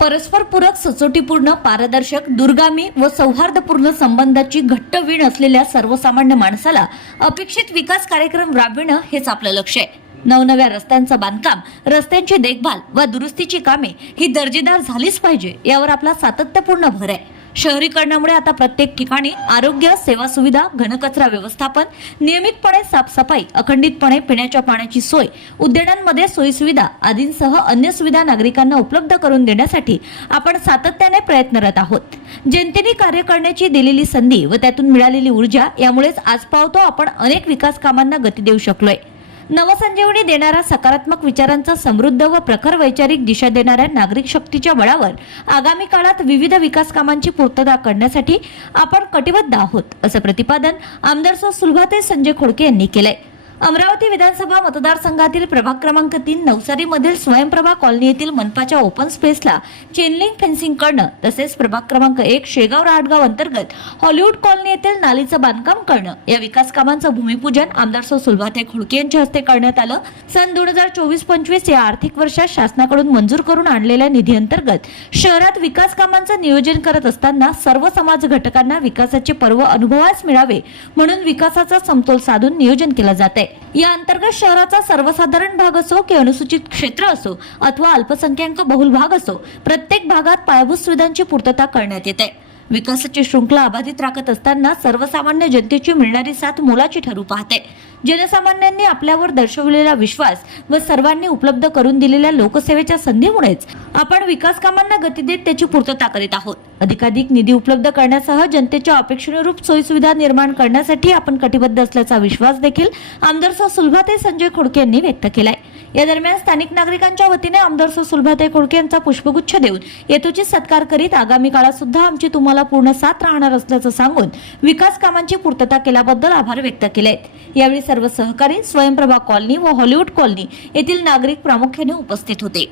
परस्परपूरक सचोटीपूर्ण पारदर्शक दुर्गामी व सौहार्दपूर्ण संबंधाची घट्ट वीण असलेल्या सर्वसामान्य माणसाला अपेक्षित विकास कार्यक्रम राबविणं हेच आपलं लक्ष आहे. नवनव्या रस्त्यांचं बांधकाम रस्त्यांची देखभाल व दुरुस्तीची कामे ही दर्जेदार झालीच पाहिजे यावर आपला सातत्यपूर्ण भर आहे. शहरीकरणामुळे आता प्रत्येक ठिकाणी आरोग्य सेवा सुविधा घनकचरा व्यवस्थापन नियमितपणे साफसफाई अखंडितपणे पिण्याच्या पाण्याची सोय उद्यानांमध्ये सोयीसुविधा आदींसह अन्य सुविधा नागरिकांना उपलब्ध करून देण्यासाठी आपण सातत्याने प्रयत्नरत आहोत. जनतेने कार्य करण्याची दिलेली संधी व त्यातून मिळालेली ऊर्जा यामुळेच आज पावतो आपण अनेक विकास कामांना गती देऊ शकलोय. नवसंजीवनी देणारा सकारात्मक विचारांचा समृद्ध व प्रखर वैचारिक दिशा देणाऱ्या नागरिक शक्तीच्या बळावर आगामी काळात विविध विकास कामांची पूर्तता करण्यासाठी आपण कटिबद्ध आहोत असं प्रतिपादन आमदार सुलभाते संजय खोडके यांनी केलंय. अमरावती विधानसभा मतदारसंघातील प्रभाग क्रमांक तीन नवसारीमधील स्वयंप्रभा कॉलनी येथील मनपाच्या ओपन स्पेसला चेनलिंग फेन्सिंग करणं तसेच प्रभाग क्रमांक एक शेगाव राहटगाव अंतर्गत हॉलिवूड कॉलनी येथील नालीचं बांधकाम करणं. या विकास कामांचं भूमिपूजन आमदार सौ सुलभाते खुडके यांच्या हस्ते करण्यात आलं. सन दोन हजार चोवीस पंचवीस या आर्थिक वर्षात शासनाकडून मंजूर करून आणलेल्या निधी अंतर्गत शहरात विकास कामांचं नियोजन करत असताना सर्व समाज घटकांना विकासाचे पर्व अनुभवास मिळावे म्हणून विकासाचा समतोल साधून नियोजन केलं जाते आहे या अंतर्गत शहराचा सर्वसाधारण भाग असो की अनुसूचित क्षेत्र असो अथवा अल्पसंख्याक बहुल भाग असो प्रत्येक भागात पायाभूत सुविधांची पूर्तता करण्यात येते. विकासाची शृंखला अबाधित राखत असताना सर्वसामान्य जनतेची मिळणारी साथ मोलाची ठरू पाहते. जनसामान्यांनी आपल्यावर दर्शवलेला विश्वास व सर्वांनी उपलब्ध करून दिलेल्या लोकसेवेच्या संधीमुळेच आपण विकास कामांना गती देत त्याची पूर्तता करीत आहोत. अधिकाधिक निधी उपलब्ध करण्यासह जनतेच्या अपेक्षेनुरूप सोयीसुविधा निर्माण करण्यासाठी आपण कटिबद्ध असल्याचा विश्वास देखील आमदार सुलभाते संजय खोडके यांनी व्यक्त केलाय. या दरम्यान स्थानिक नागरिकांच्या वतीने आमदार सुलभाते खोडके यांचा पुष्पगुच्छ देऊन येतोची सत्कार करीत आगामी काळात सुद्धा आमची तुम्हाला पूर्ण साथ राहणार असल्याचं सांगून विकास कामांची पूर्तता केल्याबद्दल आभार व्यक्त केले यावेळी सर्व सहकारी स्वयंप्रभा कॉलनी व हॉलिवूड कॉलनी येथील नागरिक प्रामुख्याने उपस्थित होते.